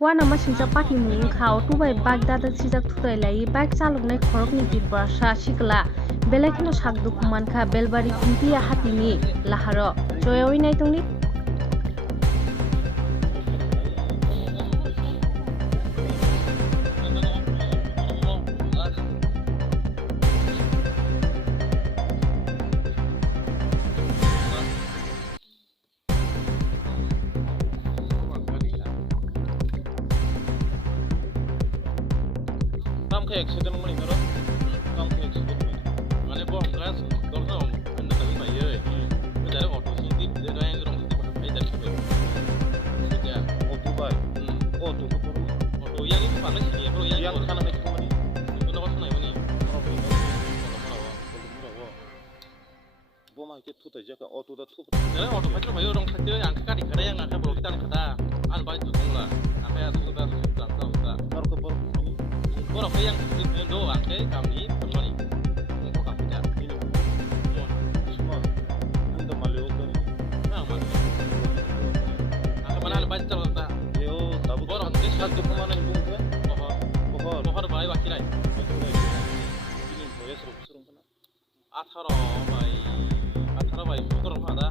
Wana masingsa paki mung khao tubai bike dada sijak thurai lai bike chaluknai khorokni tirba sa sikla belakino sakdu kumankha belbari kuntia hatini laharo joyawi naitongni Kamu accident mana itu? Kamu accident mana? Kau kelas, kau tahu? Anda tadi bayar, jadi auto sini, jadi orang orang itu bayar dari situ. Sudah. Auto bayar. Auto tu. Auto yang itu mana sih? Yang sana itu mana? Itu nak sana ini. Bawa macam tu saja kan auto dah tu. Jadi auto macam bayar orang saja yang kaki kerja yang angkat bawa kita ni kata, an bayar tu semula. Angkat tu sudah sudah. Baru ke baru. Orang yang itu angkai kami kembali untuk kami dah ini semua anda malu kan? Malu. Angkai mana lepas itu tak? Yo, tahu. Orang ini satu pemain yang bukan? Pohon bayi wakilai. Ini boleh seru kan? 18 bayi, 18 bayi, kurang ada.